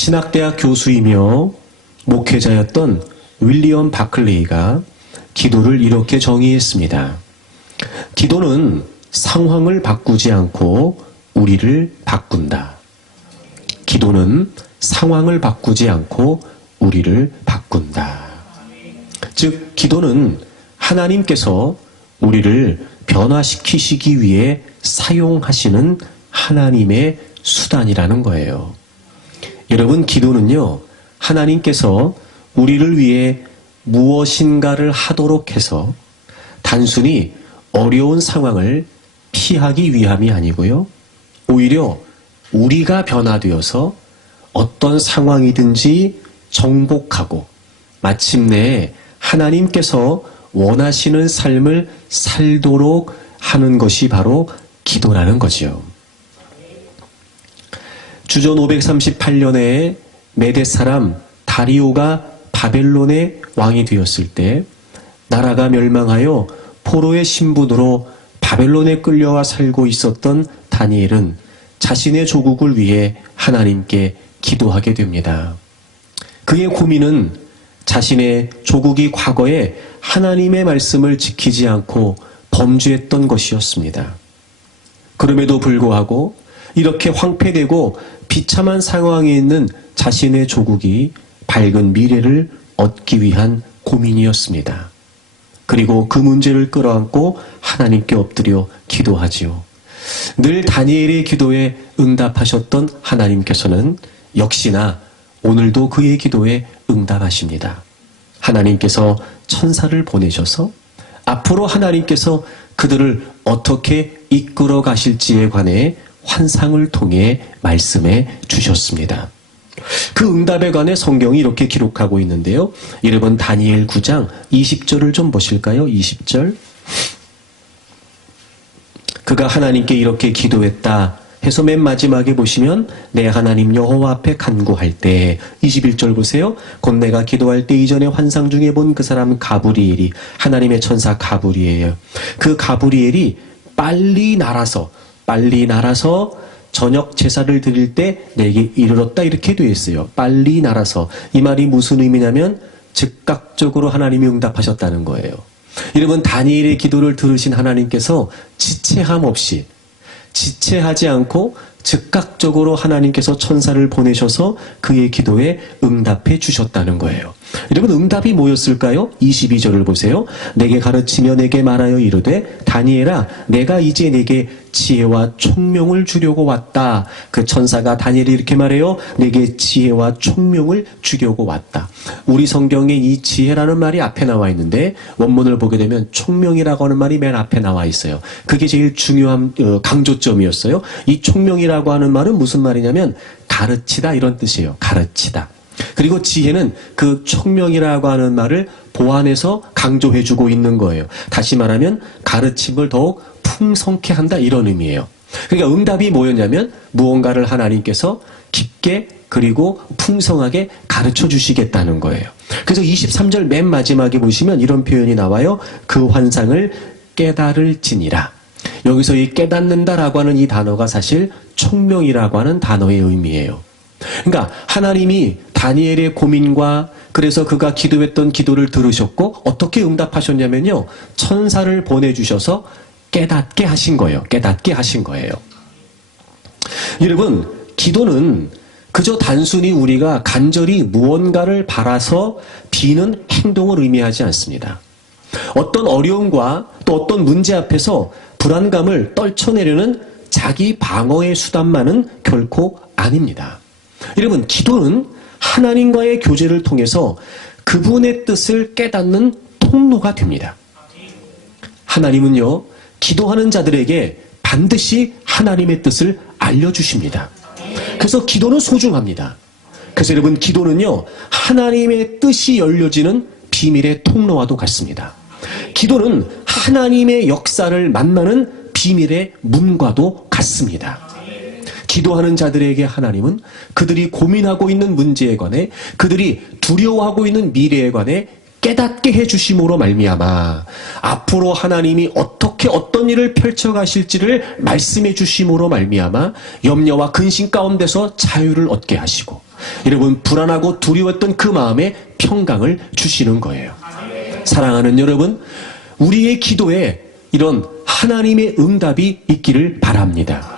신학대학 교수이며 목회자였던 윌리엄 바클레이가 기도를 이렇게 정의했습니다. 기도는 상황을 바꾸지 않고 우리를 바꾼다. 기도는 상황을 바꾸지 않고 우리를 바꾼다. 즉, 기도는 하나님께서 우리를 변화시키시기 위해 사용하시는 하나님의 수단이라는 거예요. 여러분, 기도는요, 하나님께서 우리를 위해 무엇인가를 하도록 해서 단순히 어려운 상황을 피하기 위함이 아니고요, 오히려 우리가 변화되어서 어떤 상황이든지 정복하고 마침내 하나님께서 원하시는 삶을 살도록 하는 것이 바로 기도라는 거지요. 주전 538년에 메대 사람 다리오가 바벨론의 왕이 되었을 때 나라가 멸망하여 포로의 신분으로 바벨론에 끌려와 살고 있었던 다니엘은 자신의 조국을 위해 하나님께 기도하게 됩니다. 그의 고민은 자신의 조국이 과거에 하나님의 말씀을 지키지 않고 범죄했던 것이었습니다. 그럼에도 불구하고 이렇게 황폐되고 비참한 상황에 있는 자신의 조국이 밝은 미래를 얻기 위한 고민이었습니다. 그리고 그 문제를 끌어안고 하나님께 엎드려 기도하지요. 늘 다니엘의 기도에 응답하셨던 하나님께서는 역시나 오늘도 그의 기도에 응답하십니다. 하나님께서 천사를 보내셔서 앞으로 하나님께서 그들을 어떻게 이끌어 가실지에 관해 환상을 통해 말씀해 주셨습니다. 그 응답에 관해 성경이 이렇게 기록하고 있는데요. 여러분, 다니엘 9장 20절을 좀 보실까요? 20절. 그가 하나님께 이렇게 기도했다 해서 맨 마지막에 보시면 내 하나님 여호와 앞에 간구할 때 21절 보세요. 곧 내가 기도할 때 이전에 환상 중에 본 그 사람 가브리엘이 하나님의 천사 가브리엘이에요. 그 가브리엘이 빨리 날아서 저녁 제사를 드릴 때 내게 이르렀다 이렇게 되어 있어요. 빨리 날아서. 이 말이 무슨 의미냐면 즉각적으로 하나님이 응답하셨다는 거예요. 여러분, 다니엘의 기도를 들으신 하나님께서 지체함 없이 지체하지 않고 즉각적으로 하나님께서 천사를 보내셔서 그의 기도에 응답해 주셨다는 거예요. 여러분, 응답이 뭐였을까요? 22절을 보세요. 내게 가르치며 내게 말하여 이르되 다니엘아, 내가 이제 내게 지혜와 총명을 주려고 왔다. 그 천사가 다니엘이 이렇게 말해요. 내게 지혜와 총명을 주려고 왔다. 우리 성경에 이 지혜라는 말이 앞에 나와 있는데 원문을 보게 되면 총명이라고 하는 말이 맨 앞에 나와 있어요. 그게 제일 중요한 강조점이었어요. 이 총명이라고 하는 말은 무슨 말이냐면 가르치다 이런 뜻이에요. 가르치다. 그리고 지혜는 그 총명이라고 하는 말을 보완해서 강조해주고 있는 거예요. 다시 말하면 가르침을 더욱 풍성케 한다 이런 의미예요. 그러니까 응답이 뭐였냐면 무언가를 하나님께서 깊게 그리고 풍성하게 가르쳐 주시겠다는 거예요. 그래서 23절 맨 마지막에 보시면 이런 표현이 나와요. 그 환상을 깨달을지니라. 여기서 이 깨닫는다라고 하는 이 단어가 사실 총명이라고 하는 단어의 의미예요. 그러니까 하나님이 다니엘의 고민과 그래서 그가 기도했던 기도를 들으셨고 어떻게 응답하셨냐면요. 천사를 보내주셔서 깨닫게 하신 거예요. 깨닫게 하신 거예요. 여러분, 기도는 그저 단순히 우리가 간절히 무언가를 바라서 비는 행동을 의미하지 않습니다. 어떤 어려움과 또 어떤 문제 앞에서 불안감을 떨쳐내려는 자기 방어의 수단만은 결코 아닙니다. 여러분, 기도는 하나님과의 교제를 통해서 그분의 뜻을 깨닫는 통로가 됩니다. 하나님은요, 기도하는 자들에게 반드시 하나님의 뜻을 알려주십니다. 그래서 기도는 소중합니다. 그래서 여러분, 기도는요, 하나님의 뜻이 열려지는 비밀의 통로와도 같습니다. 기도는 하나님의 역사를 만나는 비밀의 문과도 같습니다. 기도하는 자들에게 하나님은 그들이 고민하고 있는 문제에 관해, 그들이 두려워하고 있는 미래에 관해 깨닫게 해주심으로 말미암아 앞으로 하나님이 어떻게 어떤 일을 펼쳐가실지를 말씀해 주심으로 말미암아 염려와 근심 가운데서 자유를 얻게 하시고 여러분, 불안하고 두려웠던 그 마음에 평강을 주시는 거예요. 사랑하는 여러분, 우리의 기도에 이런 하나님의 응답이 있기를 바랍니다.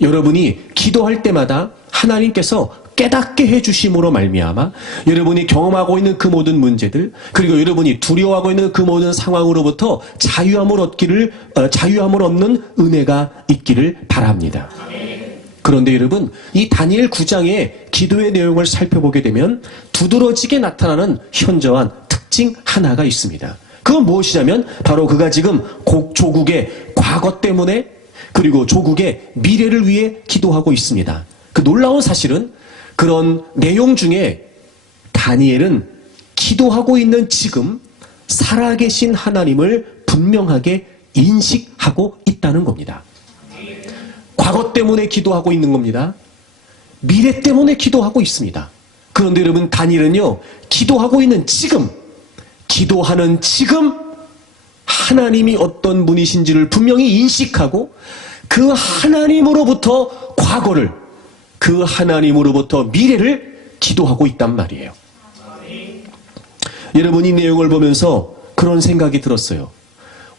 여러분이 기도할 때마다 하나님께서 깨닫게 해주심으로 말미암아 여러분이 경험하고 있는 그 모든 문제들, 그리고 여러분이 두려워하고 있는 그 모든 상황으로부터 자유함을 얻는 은혜가 있기를 바랍니다. 그런데 여러분, 이 다니엘 9장의 기도의 내용을 살펴보게 되면 두드러지게 나타나는 현저한 특징 하나가 있습니다. 그건 무엇이냐면 바로 그가 지금 조국의 과거 때문에, 그리고 조국의 미래를 위해 기도하고 있습니다. 그 놀라운 사실은 그런 내용 중에 다니엘은 기도하고 있는 지금 살아계신 하나님을 분명하게 인식하고 있다는 겁니다. 과거 때문에 기도하고 있는 겁니다. 미래 때문에 기도하고 있습니다. 그런데 여러분, 다니엘은요, 기도하고 있는 지금, 기도하는 지금 하나님이 어떤 분이신지를 분명히 인식하고 그 하나님으로부터 과거를, 그 하나님으로부터 미래를 기도하고 있단 말이에요. 여러분, 이 내용을 보면서 그런 생각이 들었어요.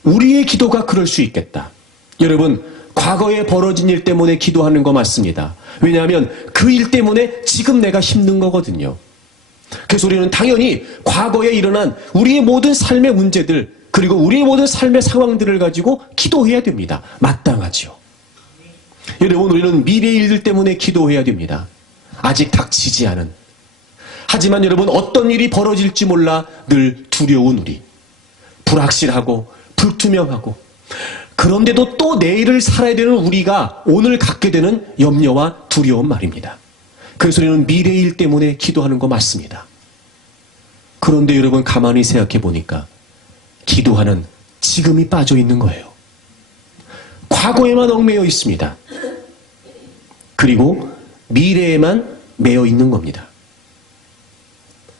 우리의 기도가 그럴 수 있겠다. 여러분, 과거에 벌어진 일 때문에 기도하는 거 맞습니다. 왜냐하면 그 일 때문에 지금 내가 힘든 거거든요. 그래서 우리는 당연히 과거에 일어난 우리의 모든 삶의 문제들, 그리고 우리의 모든 삶의 상황들을 가지고 기도해야 됩니다. 마땅하지요. 여러분, 우리는 미래의 일들 때문에 기도해야 됩니다. 아직 닥치지 않은. 하지만 여러분, 어떤 일이 벌어질지 몰라 늘 두려운 우리. 불확실하고 불투명하고, 그런데도 또 내일을 살아야 되는 우리가 오늘 갖게 되는 염려와 두려움 말입니다. 그래서 우리는 미래의 일 때문에 기도하는 거 맞습니다. 그런데 여러분, 가만히 생각해 보니까 기도하는 지금이 빠져 있는 거예요. 과거에만 얽매여 있습니다. 그리고 미래에만 매여 있는 겁니다.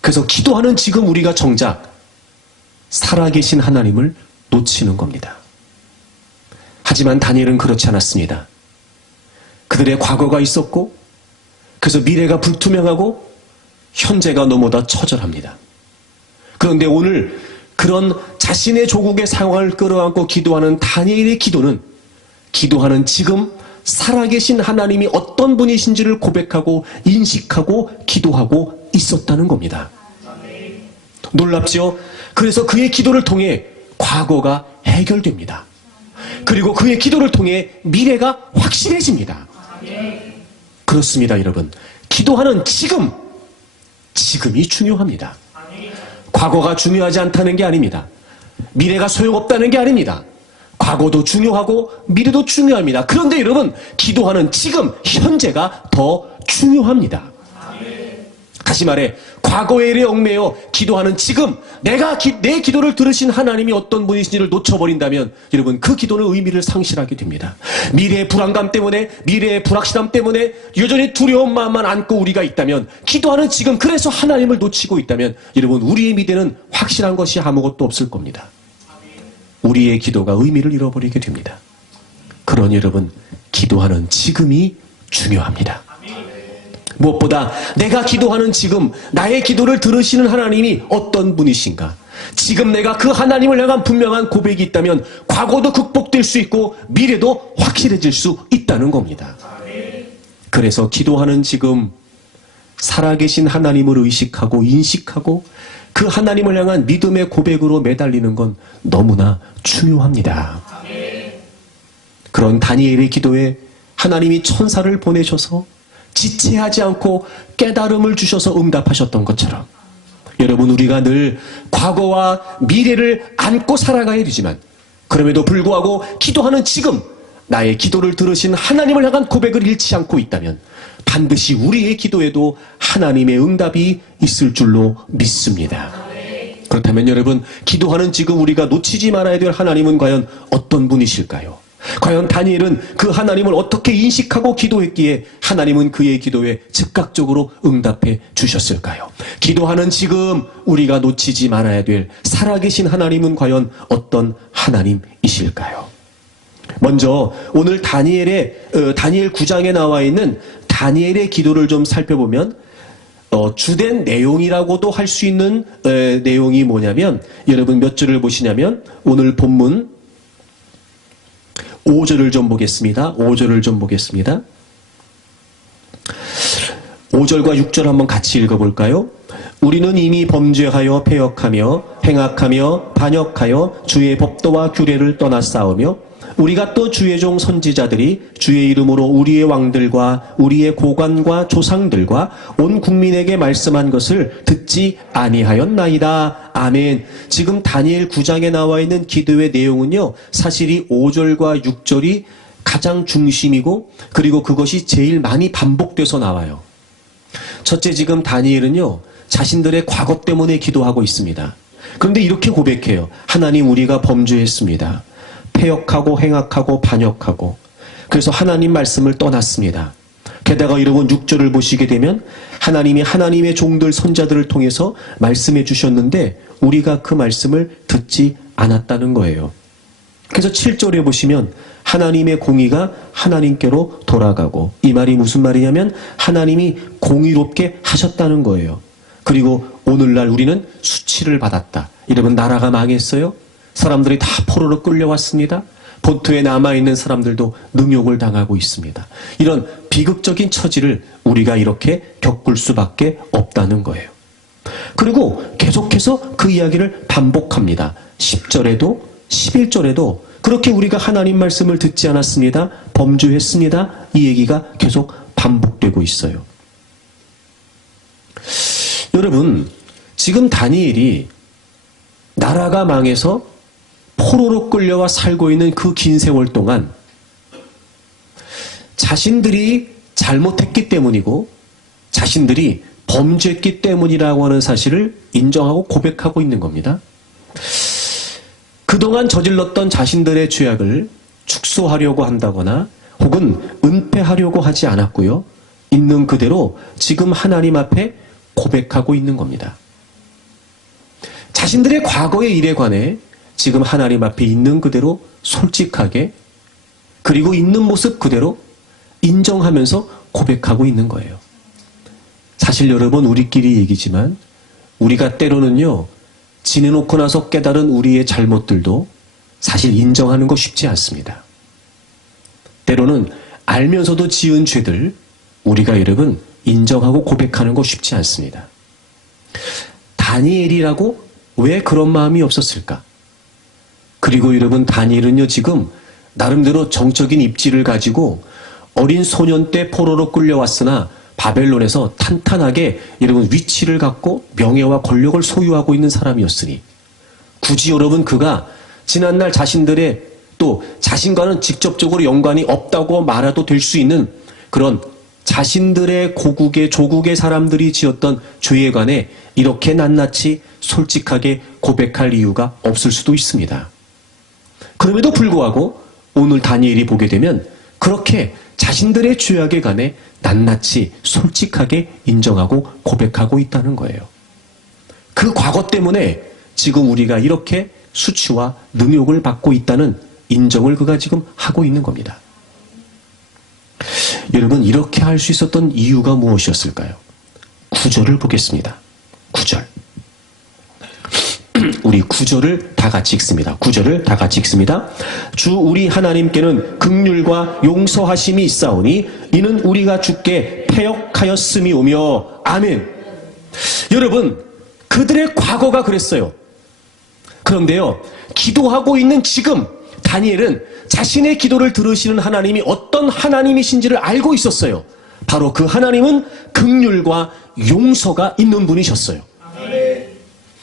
그래서 기도하는 지금 우리가 정작 살아계신 하나님을 놓치는 겁니다. 하지만 다니엘은 그렇지 않았습니다. 그들의 과거가 있었고, 그래서 미래가 불투명하고 현재가 너무나 처절합니다. 그런데 오늘 그런 자신의 조국의 상황을 끌어안고 기도하는 다니엘의 기도는, 기도하는 지금 살아계신 하나님이 어떤 분이신지를 고백하고 인식하고 기도하고 있었다는 겁니다. 놀랍죠? 그래서 그의 기도를 통해 과거가 해결됩니다. 그리고 그의 기도를 통해 미래가 확실해집니다. 그렇습니다, 여러분. 기도하는 지금이 중요합니다. 과거가 중요하지 않다는 게 아닙니다. 미래가 소용없다는 게 아닙니다. 과거도 중요하고 미래도 중요합니다. 그런데 여러분, 기도하는 지금, 현재가 더 중요합니다. 다시 말해, 과거의 일에 얽매여 기도하는 지금, 내 기도를 들으신 하나님이 어떤 분이신지를 놓쳐버린다면 여러분, 그 기도는 의미를 상실하게 됩니다. 미래의 불안감 때문에, 미래의 불확실함 때문에 여전히 두려운 마음만 안고 우리가 있다면, 기도하는 지금, 그래서 하나님을 놓치고 있다면 여러분, 우리의 미래는 확실한 것이 아무것도 없을 겁니다. 우리의 기도가 의미를 잃어버리게 됩니다. 그러니 여러분, 기도하는 지금이 중요합니다. 무엇보다 내가 기도하는 지금, 나의 기도를 들으시는 하나님이 어떤 분이신가? 지금 내가 그 하나님을 향한 분명한 고백이 있다면 과거도 극복될 수 있고 미래도 확실해질 수 있다는 겁니다. 그래서 기도하는 지금 살아계신 하나님을 의식하고 인식하고 그 하나님을 향한 믿음의 고백으로 매달리는 건 너무나 중요합니다. 그런 다니엘의 기도에 하나님이 천사를 보내셔서 지체하지 않고 깨달음을 주셔서 응답하셨던 것처럼, 여러분, 우리가 늘 과거와 미래를 안고 살아가야 되지만 그럼에도 불구하고 기도하는 지금, 나의 기도를 들으신 하나님을 향한 고백을 잃지 않고 있다면 반드시 우리의 기도에도 하나님의 응답이 있을 줄로 믿습니다. 그렇다면 여러분, 기도하는 지금 우리가 놓치지 말아야 될 하나님은 과연 어떤 분이실까요? 과연 다니엘은 그 하나님을 어떻게 인식하고 기도했기에 하나님은 그의 기도에 즉각적으로 응답해 주셨을까요? 기도하는 지금 우리가 놓치지 말아야 될 살아계신 하나님은 과연 어떤 하나님이실까요? 먼저 오늘 다니엘 9장에 나와 있는 다니엘의 기도를 좀 살펴보면 주된 내용이라고도 할 수 있는 내용이 뭐냐면, 여러분 몇 절을 보시냐면 오늘 본문 5절을 좀 보겠습니다. 5절을 좀 보겠습니다. 5절과 6절 한번 같이 읽어볼까요? 우리는 이미 범죄하여 패역하며 행악하며 반역하여 주의 법도와 규례를 떠나 싸우며 우리가 또 주의 종 선지자들이 주의 이름으로 우리의 왕들과 우리의 고관과 조상들과 온 국민에게 말씀한 것을 듣지 아니하였나이다. 아멘. 지금 다니엘 9장에 나와 있는 기도의 내용은요, 사실 이 5절과 6절이 가장 중심이고, 그리고 그것이 제일 많이 반복돼서 나와요. 첫째, 지금 다니엘은요, 자신들의 과거 때문에 기도하고 있습니다. 그런데 이렇게 고백해요. 하나님, 우리가 범죄했습니다. 패역하고 행악하고 반역하고, 그래서 하나님 말씀을 떠났습니다. 게다가 여러분 6절을 보시게 되면 하나님이 하나님의 종들 선자들을 통해서 말씀해 주셨는데 우리가 그 말씀을 듣지 않았다는 거예요. 그래서 7절에 보시면 하나님의 공의가 하나님께로 돌아가고, 이 말이 무슨 말이냐면 하나님이 공의롭게 하셨다는 거예요. 그리고 오늘날 우리는 수치를 받았다. 여러분, 나라가 망했어요. 사람들이 다 포로로 끌려왔습니다. 본토에 남아있는 사람들도 능욕을 당하고 있습니다. 이런 비극적인 처지를 우리가 이렇게 겪을 수밖에 없다는 거예요. 그리고 계속해서 그 이야기를 반복합니다. 10절에도 11절에도 그렇게 우리가 하나님 말씀을 듣지 않았습니다. 범죄했습니다. 이 얘기가 계속 반복되고 있어요. 여러분, 지금 다니엘이 나라가 망해서 포로로 끌려와 살고 있는 그 긴 세월 동안 자신들이 잘못했기 때문이고 자신들이 범죄했기 때문이라고 하는 사실을 인정하고 고백하고 있는 겁니다. 그동안 저질렀던 자신들의 죄악을 축소하려고 한다거나 혹은 은폐하려고 하지 않았고요. 있는 그대로 지금 하나님 앞에 고백하고 있는 겁니다. 자신들의 과거의 일에 관해 지금 하나님 앞에 있는 그대로 솔직하게, 그리고 있는 모습 그대로 인정하면서 고백하고 있는 거예요. 사실 여러분, 우리끼리 얘기지만 우리가 때로는요, 지내놓고 나서 깨달은 우리의 잘못들도 사실 인정하는 거 쉽지 않습니다. 때로는 알면서도 지은 죄들 우리가 여러분 인정하고 고백하는 거 쉽지 않습니다. 다니엘이라고 왜 그런 마음이 없었을까? 그리고 여러분, 다니엘은요, 지금 나름대로 정적인 입지를 가지고 어린 소년 때 포로로 끌려왔으나 바벨론에서 탄탄하게 여러분 위치를 갖고 명예와 권력을 소유하고 있는 사람이었으니, 굳이 여러분 그가 지난날 자신들의 또 자신과는 직접적으로 연관이 없다고 말해도 될 수 있는 그런 자신들의 고국의 조국의 사람들이 지었던 죄에 관해 이렇게 낱낱이 솔직하게 고백할 이유가 없을 수도 있습니다. 그럼에도 불구하고 오늘 다니엘이 보게 되면 그렇게 자신들의 죄악에 관해 낱낱이 솔직하게 인정하고 고백하고 있다는 거예요. 그 과거 때문에 지금 우리가 이렇게 수치와 능욕을 받고 있다는 인정을 그가 지금 하고 있는 겁니다. 여러분, 이렇게 할 수 있었던 이유가 무엇이었을까요? 9절을 보겠습니다. 9절. 우리 9절을 다 같이 읽습니다. 9절을 다 같이 읽습니다. 주 우리 하나님께는 긍휼과 용서하심이 있사오니 이는 우리가 주께 패역하였음이오며. 아멘. 여러분, 그들의 과거가 그랬어요. 그런데요, 기도하고 있는 지금 다니엘은 자신의 기도를 들으시는 하나님이 어떤 하나님이신지를 알고 있었어요. 바로 그 하나님은 긍휼과 용서가 있는 분이셨어요.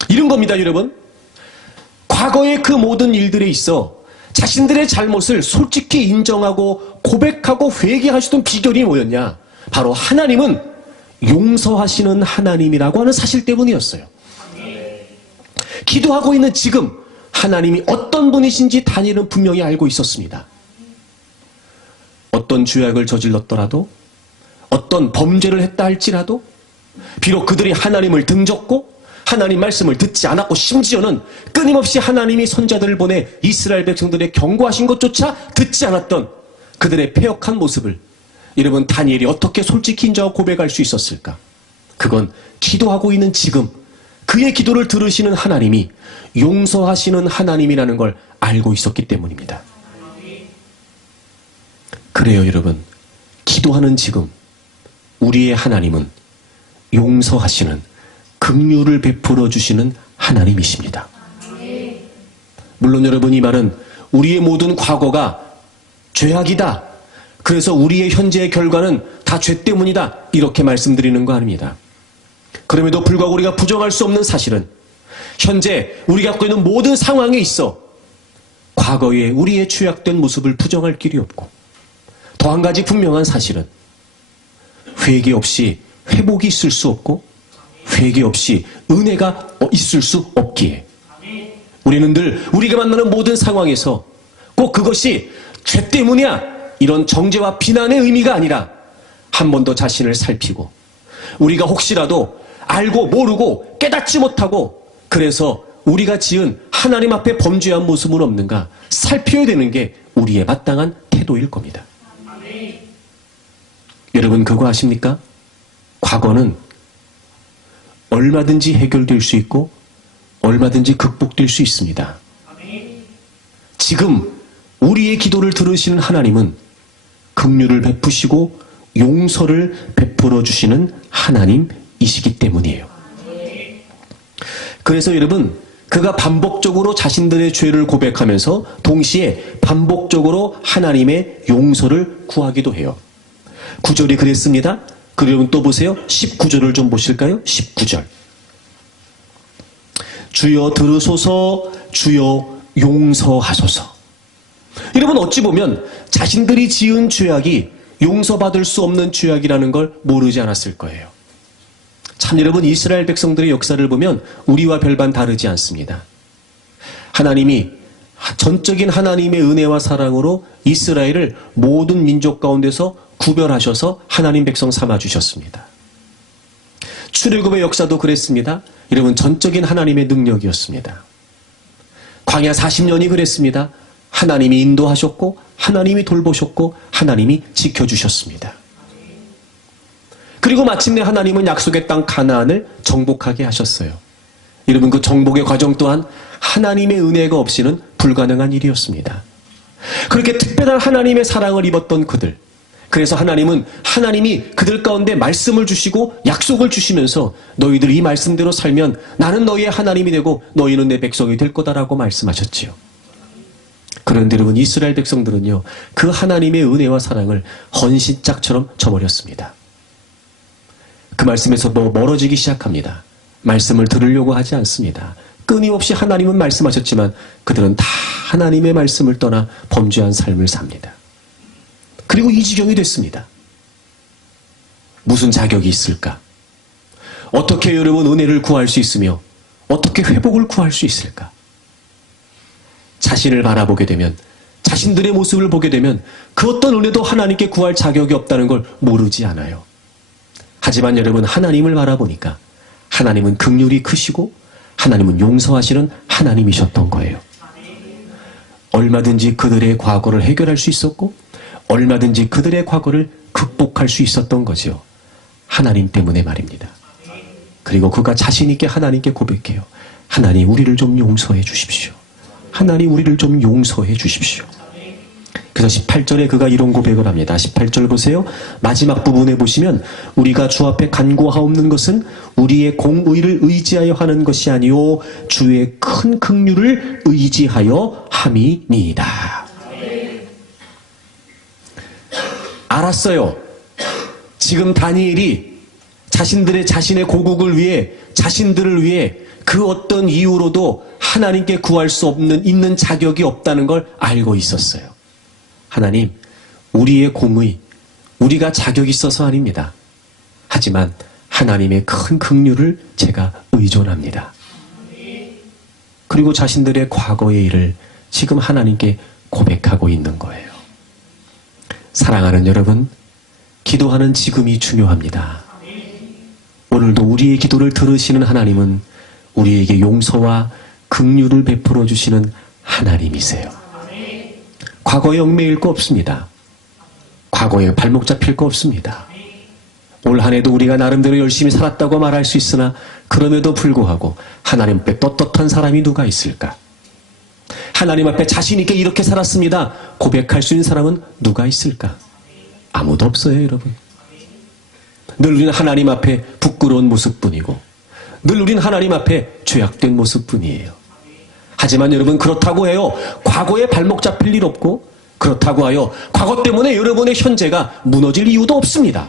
이런 겁니다, 여러분. 과거의 그 모든 일들에 있어 자신들의 잘못을 솔직히 인정하고 고백하고 회개하시던 비결이 뭐였냐? 바로 하나님은 용서하시는 하나님이라고 하는 사실 때문이었어요. 기도하고 있는 지금 하나님이 어떤 분이신지 다니엘은 분명히 알고 있었습니다. 어떤 죄악을 저질렀더라도, 어떤 범죄를 했다 할지라도, 비록 그들이 하나님을 등졌고 하나님 말씀을 듣지 않았고 심지어는 끊임없이 하나님이 선자들을 보내 이스라엘 백성들의 경고하신 것조차 듣지 않았던 그들의 패역한 모습을 여러분, 다니엘이 어떻게 솔직히 인정하고 고백할 수 있었을까? 그건 기도하고 있는 지금 그의 기도를 들으시는 하나님이 용서하시는 하나님이라는 걸 알고 있었기 때문입니다. 그래요, 여러분. 기도하는 지금 우리의 하나님은 용서하시는, 긍휼을 베풀어 주시는 하나님이십니다. 물론 여러분, 이 말은 우리의 모든 과거가 죄악이다, 그래서 우리의 현재의 결과는 다 죄 때문이다, 이렇게 말씀드리는 거 아닙니다. 그럼에도 불구하고 우리가 부정할 수 없는 사실은 현재 우리가 갖고 있는 모든 상황에 있어 과거의 우리의 죄악된 모습을 부정할 길이 없고, 더 한 가지 분명한 사실은 회개 없이 회복이 있을 수 없고 회개 없이 은혜가 있을 수 없기에 우리는 늘 우리가 만나는 모든 상황에서 꼭 그것이 죄 때문이야, 이런 정죄와 비난의 의미가 아니라 한 번 더 자신을 살피고, 우리가 혹시라도 알고 모르고 깨닫지 못하고 그래서 우리가 지은 하나님 앞에 범죄한 모습은 없는가 살펴야 되는 게 우리의 마땅한 태도일 겁니다. 여러분, 그거 아십니까? 과거는 얼마든지 해결될 수 있고 얼마든지 극복될 수 있습니다. 지금 우리의 기도를 들으시는 하나님은 긍휼을 베푸시고 용서를 베풀어 주시는 하나님이시기 때문이에요. 그래서 여러분, 그가 반복적으로 자신들의 죄를 고백하면서 동시에 반복적으로 하나님의 용서를 구하기도 해요. 9절이 그랬습니다. 그러면 또 보세요. 19절을 좀 보실까요? 19절. 주여 들으소서, 주여 용서하소서. 여러분, 어찌 보면 자신들이 지은 죄악이 용서받을 수 없는 죄악이라는 걸 모르지 않았을 거예요. 참, 여러분, 이스라엘 백성들의 역사를 보면 우리와 별반 다르지 않습니다. 하나님이 전적인 하나님의 은혜와 사랑으로 이스라엘을 모든 민족 가운데서 구별하셔서 하나님 백성 삼아주셨습니다. 출애굽의 역사도 그랬습니다. 여러분, 전적인 하나님의 능력이었습니다. 광야 40년이 그랬습니다. 하나님이 인도하셨고 하나님이 돌보셨고 하나님이 지켜주셨습니다. 그리고 마침내 하나님은 약속의 땅 가나안을 정복하게 하셨어요. 여러분, 그 정복의 과정 또한 하나님의 은혜가 없이는 불가능한 일이었습니다. 그렇게 특별한 하나님의 사랑을 입었던 그들, 그래서 하나님이 그들 가운데 말씀을 주시고 약속을 주시면서 너희들 이 말씀대로 살면 나는 너희의 하나님이 되고 너희는 내 백성이 될 거다라고 말씀하셨지요. 그런데 여러분, 이스라엘 백성들은요, 그 하나님의 은혜와 사랑을 헌신짝처럼 저버렸습니다. 그 말씀에서 멀어지기 시작합니다. 말씀을 들으려고 하지 않습니다. 끊임없이 하나님은 말씀하셨지만 그들은 다 하나님의 말씀을 떠나 범죄한 삶을 삽니다. 그리고 이 지경이 됐습니다. 무슨 자격이 있을까? 어떻게 여러분 은혜를 구할 수 있으며 어떻게 회복을 구할 수 있을까? 자신을 바라보게 되면, 자신들의 모습을 보게 되면 그 어떤 은혜도 하나님께 구할 자격이 없다는 걸 모르지 않아요. 하지만 여러분, 하나님을 바라보니까 하나님은 긍휼이 크시고 하나님은 용서하시는 하나님이셨던 거예요. 얼마든지 그들의 과거를 해결할 수 있었고 얼마든지 그들의 과거를 극복할 수 있었던 거죠. 하나님 때문에 말입니다. 그리고 그가 자신 있게 하나님께 고백해요. 하나님, 우리를 좀 용서해 주십시오. 하나님, 우리를 좀 용서해 주십시오. 그래서 18절에 그가 이런 고백을 합니다. 18절 보세요. 마지막 부분에 보시면 우리가 주 앞에 간구하옵는 것은 우리의 공의를 의지하여 하는 것이 아니요 주의 큰 긍휼을 의지하여 함이니이다. 알았어요. 지금 다니엘이 자신의 고국을 위해, 자신들을 위해 그 어떤 이유로도 하나님께 구할 수 있는 자격이 없다는 걸 알고 있었어요. 하나님, 우리의 공의, 우리가 자격이 있어서 아닙니다. 하지만 하나님의 큰 긍휼을 제가 의존합니다. 그리고 자신들의 과거의 일을 지금 하나님께 고백하고 있는 거예요. 사랑하는 여러분, 기도하는 지금이 중요합니다. 오늘도 우리의 기도를 들으시는 하나님은 우리에게 용서와 긍휼을 베풀어 주시는 하나님이세요. 과거에 얽매일 거 없습니다. 과거에 발목 잡힐 거 없습니다. 올 한 해도 우리가 나름대로 열심히 살았다고 말할 수 있으나 그럼에도 불구하고 하나님 앞에 떳떳한 사람이 누가 있을까? 하나님 앞에 자신 있게 이렇게 살았습니다 고백할 수 있는 사람은 누가 있을까? 아무도 없어요, 여러분. 늘 우리는 하나님 앞에 부끄러운 모습뿐이고 늘 우리는 하나님 앞에 죄악된 모습뿐이에요. 하지만 여러분, 그렇다고 해요 과거에 발목 잡힐 일 없고, 그렇다고 하여 과거 때문에 여러분의 현재가 무너질 이유도 없습니다.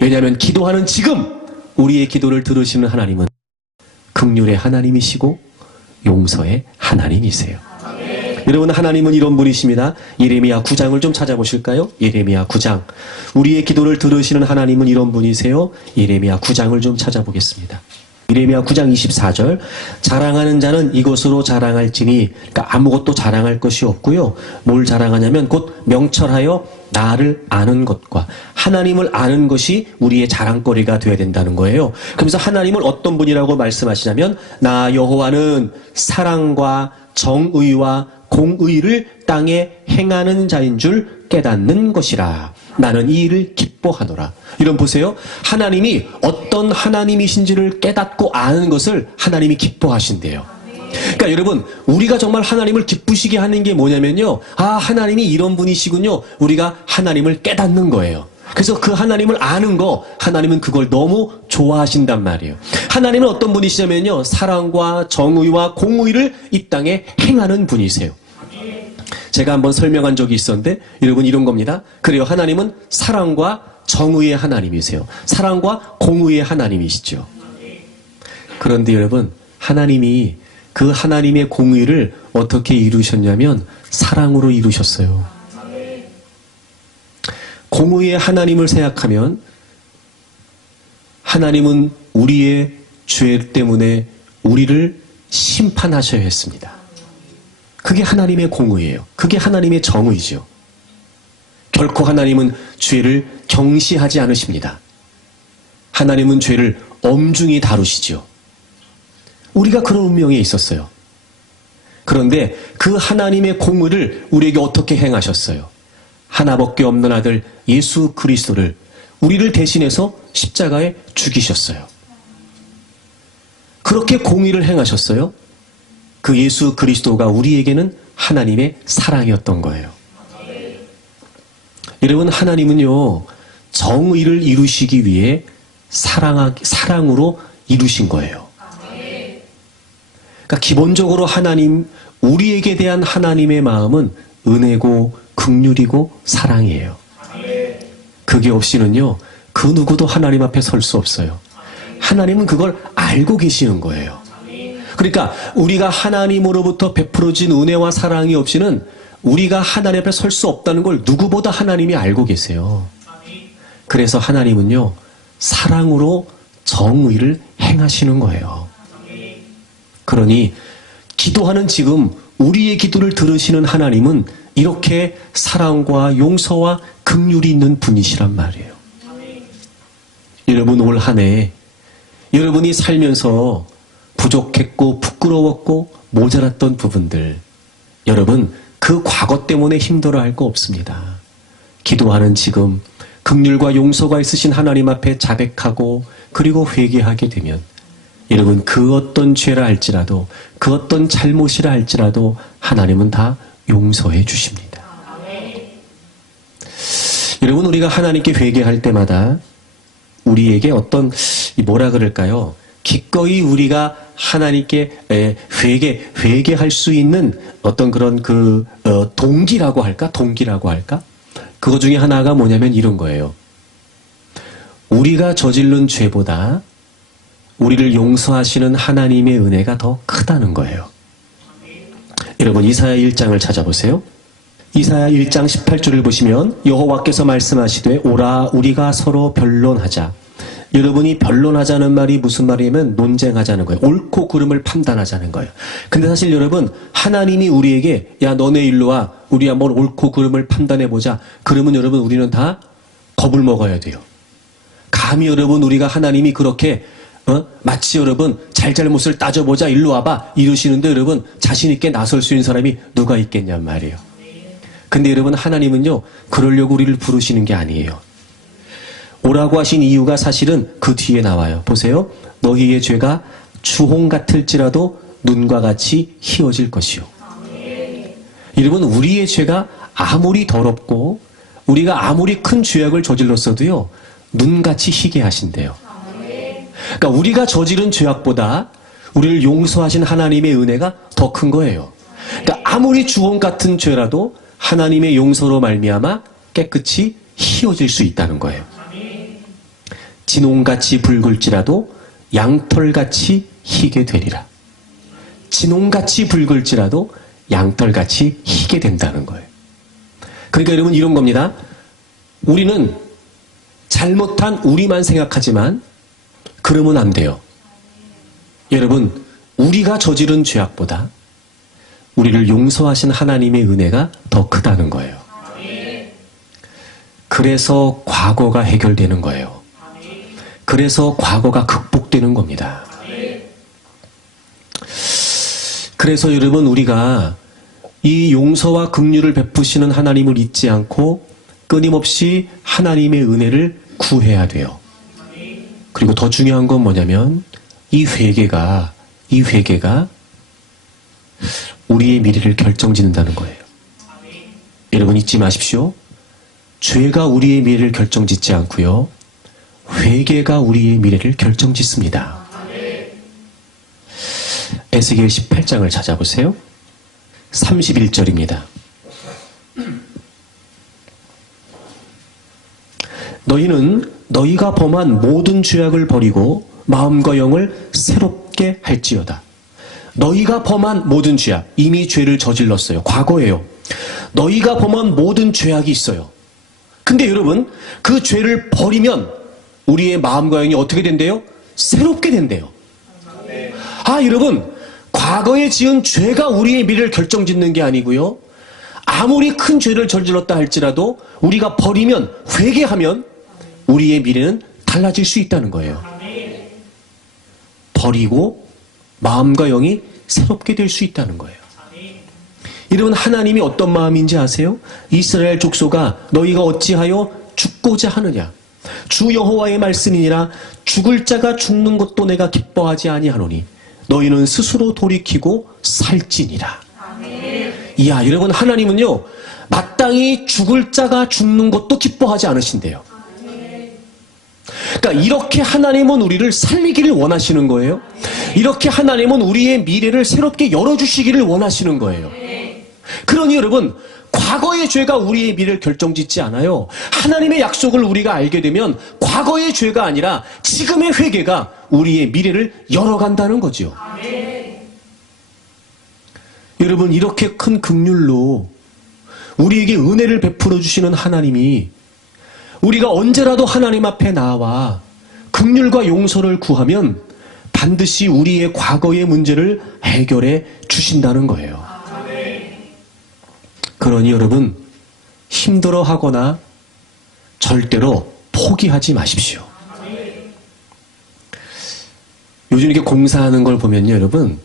왜냐하면 기도하는 지금 우리의 기도를 들으시는 하나님은 긍휼의 하나님이시고 용서의 하나님이세요. 여러분, 하나님은 이런 분이십니다. 예레미야 9장을 좀 찾아보실까요? 예레미야 9장. 우리의 기도를 들으시는 하나님은 이런 분이세요. 예레미야 9장을 좀 찾아보겠습니다. 예레미야 9장 24절. 자랑하는 자는 이것으로 자랑할지니, 그러니까 아무것도 자랑할 것이 없고요. 뭘 자랑하냐면 곧 명철하여 나를 아는 것과 하나님을 아는 것이 우리의 자랑거리가 되어야 된다는 거예요. 그러면서 하나님을 어떤 분이라고 말씀하시냐면, 나 여호와는 사랑과 정의와 공의를 땅에 행하는 자인 줄 깨닫는 것이라. 나는 이 일을 기뻐하노라. 이런 보세요. 하나님이 어떤 하나님이신지를 깨닫고 아는 것을 하나님이 기뻐하신대요. 그러니까 여러분, 우리가 정말 하나님을 기쁘시게 하는 게 뭐냐면요, 아, 하나님이 이런 분이시군요. 우리가 하나님을 깨닫는 거예요. 그래서 그 하나님을 아는 거, 하나님은 그걸 너무 좋아하신단 말이에요. 하나님은 어떤 분이시냐면요, 사랑과 정의와 공의를 이 땅에 행하는 분이세요. 제가 한번 설명한 적이 있었는데, 여러분, 이런 겁니다. 그래요, 하나님은 사랑과 정의의 하나님이세요. 사랑과 공의의 하나님이시죠. 그런데 여러분, 하나님이 그 하나님의 공의를 어떻게 이루셨냐면 사랑으로 이루셨어요. 공의의 하나님을 생각하면 하나님은 우리의 죄 때문에 우리를 심판하셔야 했습니다. 그게 하나님의 공의예요. 그게 하나님의 정의죠. 결코 하나님은 죄를 경시하지 않으십니다. 하나님은 죄를 엄중히 다루시죠. 우리가 그런 운명에 있었어요. 그런데 그 하나님의 공의를 우리에게 어떻게 행하셨어요? 하나밖에 없는 아들 예수 그리스도를 우리를 대신해서 십자가에 죽이셨어요. 그렇게 공의를 행하셨어요. 그 예수 그리스도가 우리에게는 하나님의 사랑이었던 거예요. 여러분, 하나님은요, 정의를 이루시기 위해 사랑으로 이루신 거예요. 그러니까 기본적으로 하나님, 우리에게 대한 하나님의 마음은 은혜고 긍휼이고 사랑이에요. 그게 없이는요, 그 누구도 하나님 앞에 설 수 없어요. 하나님은 그걸 알고 계시는 거예요. 그러니까 우리가 하나님으로부터 베풀어진 은혜와 사랑이 없이는 우리가 하나님 앞에 설 수 없다는 걸 누구보다 하나님이 알고 계세요. 그래서 하나님은요, 사랑으로 정의를 행하시는 거예요. 그러니 기도하는 지금 우리의 기도를 들으시는 하나님은 이렇게 사랑과 용서와 긍휼이 있는 분이시란 말이에요. 여러분, 올 한 해 여러분이 살면서 부족했고 부끄러웠고 모자랐던 부분들, 여러분 그 과거 때문에 힘들어할 거 없습니다. 기도하는 지금 긍휼과 용서가 있으신 하나님 앞에 자백하고 그리고 회개하게 되면 여러분 그 어떤 죄라 할지라도 그 어떤 잘못이라 할지라도 하나님은 다 용서해 주십니다. 여러분, 우리가 하나님께 회개할 때마다 우리에게 어떤 뭐라 그럴까요? 기꺼이 우리가 하나님께 회개할 수 있는 어떤 그런 동기라고 할까? 그거 중에 하나가 뭐냐면 이런 거예요. 우리가 저지른 죄보다 우리를 용서하시는 하나님의 은혜가 더 크다는 거예요. 여러분, 이사야 1장을 찾아보세요. 이사야 1장 18절을 보시면 여호와께서 말씀하시되 오라 우리가 서로 변론하자. 여러분이 변론하자는 말이 무슨 말이냐면 논쟁하자는 거예요. 옳고 그름을 판단하자는 거예요. 근데 사실 여러분, 하나님이 우리에게 야 너네 일로 와, 우리 한번 옳고 그름을 판단해보자. 그러면 여러분 우리는 다 겁을 먹어야 돼요. 감히 여러분 우리가 하나님이 그렇게 마치 여러분 잘잘못을 따져보자, 일로 와봐 이러시는데 여러분 자신 있게 나설 수 있는 사람이 누가 있겠냔 말이에요. 근데 여러분, 하나님은요 그러려고 우리를 부르시는 게 아니에요. 오라고 하신 이유가 사실은 그 뒤에 나와요. 보세요. 너희의 죄가 주홍 같을지라도 눈과 같이 희어질 것이요. 여러분, 우리의 죄가 아무리 더럽고 우리가 아무리 큰 죄악을 저질렀어도요, 눈같이 희게 하신대요. 그러니까 우리가 저지른 죄악보다 우리를 용서하신 하나님의 은혜가 더 큰 거예요. 그러니까 아무리 주홍 같은 죄라도 하나님의 용서로 말미암아 깨끗이 희어질 수 있다는 거예요. 진홍같이 붉을지라도 양털같이 희게 되리라. 진홍같이 붉을지라도 양털같이 희게 된다는 거예요. 그러니까 여러분, 이런 겁니다. 우리는 잘못한 우리만 생각하지만 그러면 안 돼요. 여러분, 우리가 저지른 죄악보다 우리를 용서하신 하나님의 은혜가 더 크다는 거예요. 그래서 과거가 해결되는 거예요. 그래서 과거가 극복되는 겁니다. 그래서 여러분, 우리가 이 용서와 긍휼을 베푸시는 하나님을 잊지 않고 끊임없이 하나님의 은혜를 구해야 돼요. 그리고 더 중요한 건 뭐냐면 이 회개가 우리의 미래를 결정짓는다는 거예요. 여러분, 잊지 마십시오. 죄가 우리의 미래를 결정짓지 않고요, 회개가 우리의 미래를 결정짓습니다. 에스겔 18장을 찾아보세요. 31절입니다. 너희는 너희가 범한 모든 죄악을 버리고 마음과 영을 새롭게 할지어다. 너희가 범한 모든 죄악, 이미 죄를 저질렀어요. 과거예요. 너희가 범한 모든 죄악이 있어요. 근데 여러분, 그 죄를 버리면 우리의 마음과 영이 어떻게 된대요? 새롭게 된대요. 아, 여러분, 과거에 지은 죄가 우리의 미래를 결정짓는 게 아니고요, 아무리 큰 죄를 저질렀다 할지라도 우리가 버리면, 회개하면 우리의 미래는 달라질 수 있다는 거예요. 버리고 마음과 영이 새롭게 될 수 있다는 거예요. 여러분, 하나님이 어떤 마음인지 아세요? 이스라엘 족속아, 너희가 어찌하여 죽고자 하느냐? 주 여호와의 말씀이니라. 죽을 자가 죽는 것도 내가 기뻐하지 아니하노니 너희는 스스로 돌이키고 살지니라. 이야, 여러분, 하나님은요, 마땅히 죽을 자가 죽는 것도 기뻐하지 않으신대요. 그러니까 이렇게 하나님은 우리를 살리기를 원하시는 거예요. 이렇게 하나님은 우리의 미래를 새롭게 열어주시기를 원하시는 거예요. 그러니 여러분, 과거의 죄가 우리의 미래를 결정짓지 않아요. 하나님의 약속을 우리가 알게 되면 과거의 죄가 아니라 지금의 회개가 우리의 미래를 열어간다는 거죠. 여러분, 이렇게 큰 긍휼로 우리에게 은혜를 베풀어 주시는 하나님이 우리가 언제라도 하나님 앞에 나와 긍휼과 용서를 구하면 반드시 우리의 과거의 문제를 해결해 주신다는 거예요. 그러니 여러분, 힘들어하거나 절대로 포기하지 마십시오. 요즘 이렇게 공사하는 걸 보면요, 여러분,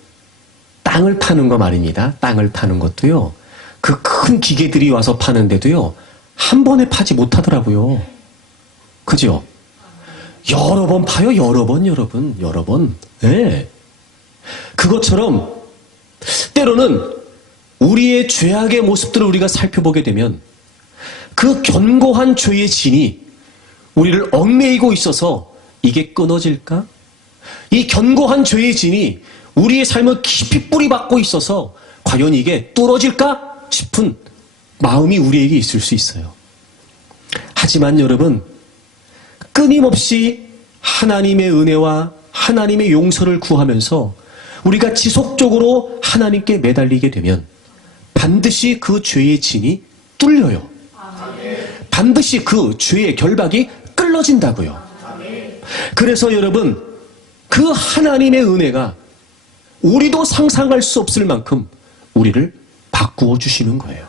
땅을 파는 거 말입니다. 땅을 파는 것도요, 그 큰 기계들이 와서 파는데도요, 한 번에 파지 못하더라고요. 그죠? 여러 번 파요, 여러 번, 여러분, 여러 번. 네. 그것처럼 때로는 우리의 죄악의 모습들을 우리가 살펴보게 되면 그 견고한 죄의 진이 우리를 얽매이고 있어서 이게 끊어질까? 이 견고한 죄의 진이 우리의 삶을 깊이 뿌리박고 있어서 과연 이게 뚫어질까 싶은 마음이 우리에게 있을 수 있어요. 하지만 여러분, 끊임없이 하나님의 은혜와 하나님의 용서를 구하면서 우리가 지속적으로 하나님께 매달리게 되면 반드시 그 죄의 진이 뚫려요. 반드시 그 죄의 결박이 끊어진다고요. 그래서 여러분, 그 하나님의 은혜가 우리도 상상할 수 없을 만큼 우리를 바꾸어 주시는 거예요.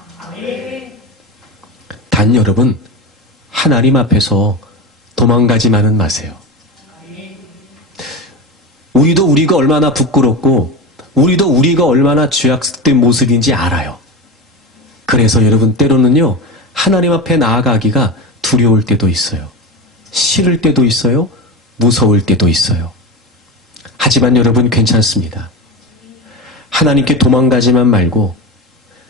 단 여러분, 하나님 앞에서 도망가지만은 마세요. 우리도 우리가 얼마나 부끄럽고 우리도 우리가 얼마나 죄악된 모습인지 알아요. 그래서 여러분, 때로는요, 하나님 앞에 나아가기가 두려울 때도 있어요. 싫을 때도 있어요. 무서울 때도 있어요. 하지만 여러분 괜찮습니다. 하나님께 도망가지만 말고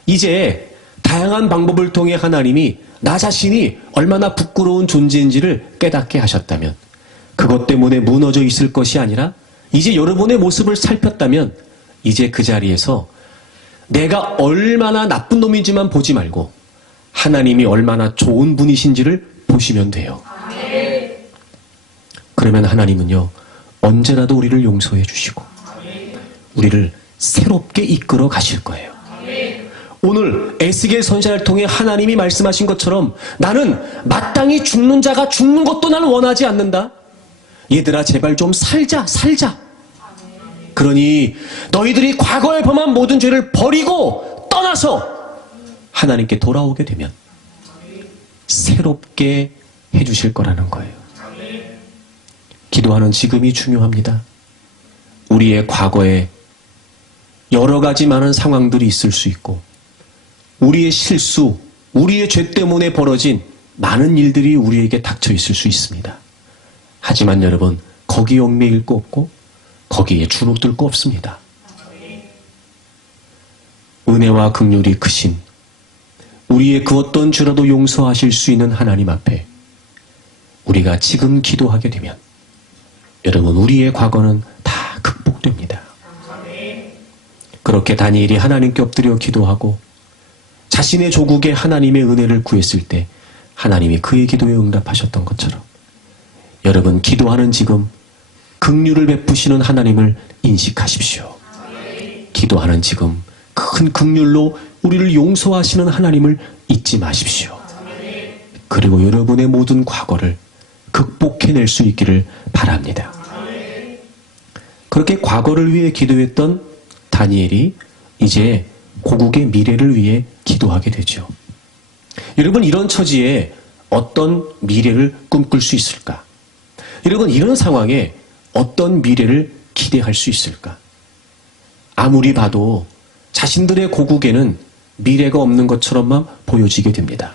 이제 다양한 방법을 통해 하나님이 나 자신이 얼마나 부끄러운 존재인지를 깨닫게 하셨다면 그것 때문에 무너져 있을 것이 아니라 이제 여러분의 모습을 살폈다면 이제 그 자리에서 내가 얼마나 나쁜 놈인지만 보지 말고 하나님이 얼마나 좋은 분이신지를 보시면 돼요. 그러면 하나님은요 언제라도 우리를 용서해 주시고 우리를 새롭게 이끌어 가실 거예요. 오늘 에스겔 선지자를 통해 하나님이 말씀하신 것처럼 나는 마땅히 죽는 자가 죽는 것도 나는 원하지 않는다. 얘들아 제발 좀 살자. 그러니 너희들이 과거에 범한 모든 죄를 버리고 떠나서 하나님께 돌아오게 되면 새롭게 해주실 거라는 거예요. 기도하는 지금이 중요합니다. 우리의 과거에 여러 가지 많은 상황들이 있을 수 있고 우리의 실수, 우리의 죄 때문에 벌어진 많은 일들이 우리에게 닥쳐 있을 수 있습니다. 하지만 여러분 거기에 얽매일 거 없고 거기에 주눅들 거 없습니다. 은혜와 긍휼이 크신 우리의 그 어떤 죄라도 용서하실 수 있는 하나님 앞에 우리가 지금 기도하게 되면 여러분 우리의 과거는 다 극복됩니다. 그렇게 다니엘이 하나님께 엎드려 기도하고 자신의 조국에 하나님의 은혜를 구했을 때 하나님이 그의 기도에 응답하셨던 것처럼 여러분 기도하는 지금 긍휼을 베푸시는 하나님을 인식하십시오. 기도하는 지금 큰 긍휼로 우리를 용서하시는 하나님을 잊지 마십시오. 그리고 여러분의 모든 과거를 극복해낼 수 있기를 바랍니다. 그렇게 과거를 위해 기도했던 다니엘이 이제 고국의 미래를 위해 기도하게 되죠. 여러분 이런 처지에 어떤 미래를 꿈꿀 수 있을까? 여러분 이런 상황에 어떤 미래를 기대할 수 있을까? 아무리 봐도 자신들의 고국에는 미래가 없는 것처럼만 보여지게 됩니다.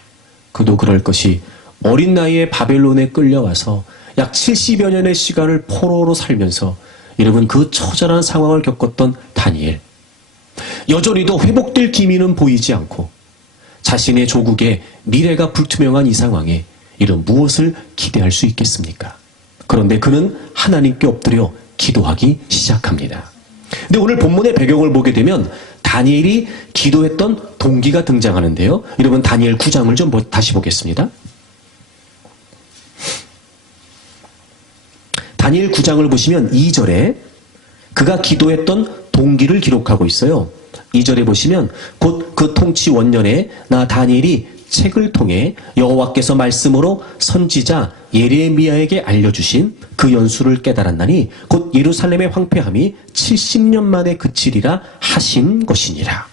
그도 그럴 것이 어린 나이에 바벨론에 끌려와서 약 70여 년의 시간을 포로로 살면서 여러분 그 처절한 상황을 겪었던 다니엘. 여전히도 회복될 기미는 보이지 않고 자신의 조국의 미래가 불투명한 이 상황에 이런 무엇을 기대할 수 있겠습니까? 그런데 그는 하나님께 엎드려 기도하기 시작합니다. 근데 오늘 본문의 배경을 보게 되면 다니엘이 기도했던 동기가 등장하는데요. 여러분 다니엘 9장을 좀 다시 보겠습니다. 다니엘 9장을 보시면 2절에 그가 기도했던 동기를 기록하고 있어요. 2절에 보시면 곧 그 통치 원년에 나 다니엘이 책을 통해 여호와께서 말씀으로 선지자 예레미야에게 알려주신 그 연수를 깨달았나니 곧 예루살렘의 황폐함이 70년 만에 그치리라 하신 것이니라.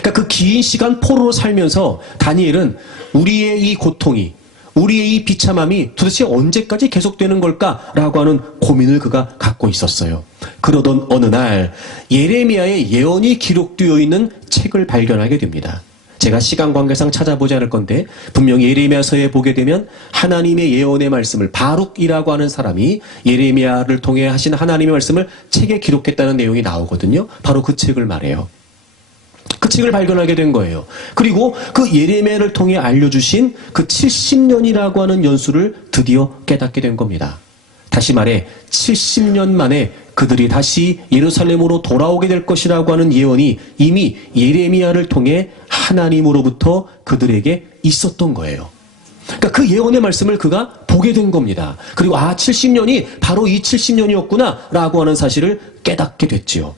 그러니까 그 긴 시간 포로로 살면서 다니엘은 우리의 이 고통이 우리의 이 비참함이 도대체 언제까지 계속되는 걸까라고 하는 고민을 그가 갖고 있었어요. 그러던 어느 날 예레미야의 예언이 기록되어 있는 책을 발견하게 됩니다. 제가 시간 관계상 찾아보지 않을 건데 분명히 예레미야서에 보게 되면 하나님의 예언의 말씀을 바룩이라고 하는 사람이 예레미야를 통해 하신 하나님의 말씀을 책에 기록했다는 내용이 나오거든요. 바로 그 책을 말해요. 그 책을 발견하게 된 거예요. 그리고 그 예레미야를 통해 알려주신 그 70년이라고 하는 연수를 드디어 깨닫게 된 겁니다. 다시 말해 70년 만에 그들이 다시 예루살렘으로 돌아오게 될 것이라고 하는 예언이 이미 예레미야를 통해 하나님으로부터 그들에게 있었던 거예요. 그러니까 그 예언의 말씀을 그가 보게 된 겁니다. 그리고 70년이 바로 이 70년이었구나 라고 하는 사실을 깨닫게 됐지요.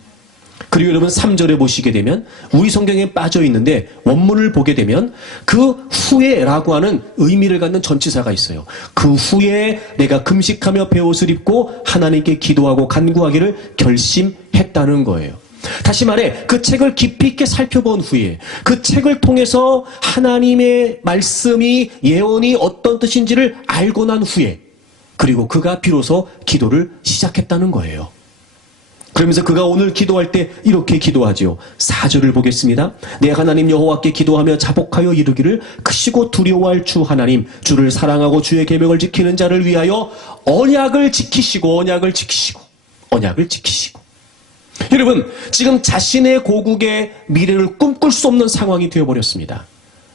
그리고 여러분 3절에 보시게 되면 우리 성경에 빠져 있는데 원문을 보게 되면 그 후에라고 하는 의미를 갖는 전치사가 있어요. 그 후에 내가 금식하며 베옷을 입고 하나님께 기도하고 간구하기를 결심했다는 거예요. 다시 말해 그 책을 깊이 있게 살펴본 후에 그 책을 통해서 하나님의 말씀이 예언이 어떤 뜻인지를 알고 난 후에 그리고 그가 비로소 기도를 시작했다는 거예요. 그러면서 그가 오늘 기도할 때 이렇게 기도하죠. 4절을 보겠습니다. 내 하나님 여호와께 기도하며 자복하여 이르기를 크시고 두려워할 주 하나님, 주를 사랑하고 주의 계명을 지키는 자를 위하여 언약을 지키시고. 여러분, 지금 자신의 고국의 미래를 꿈꿀 수 없는 상황이 되어버렸습니다.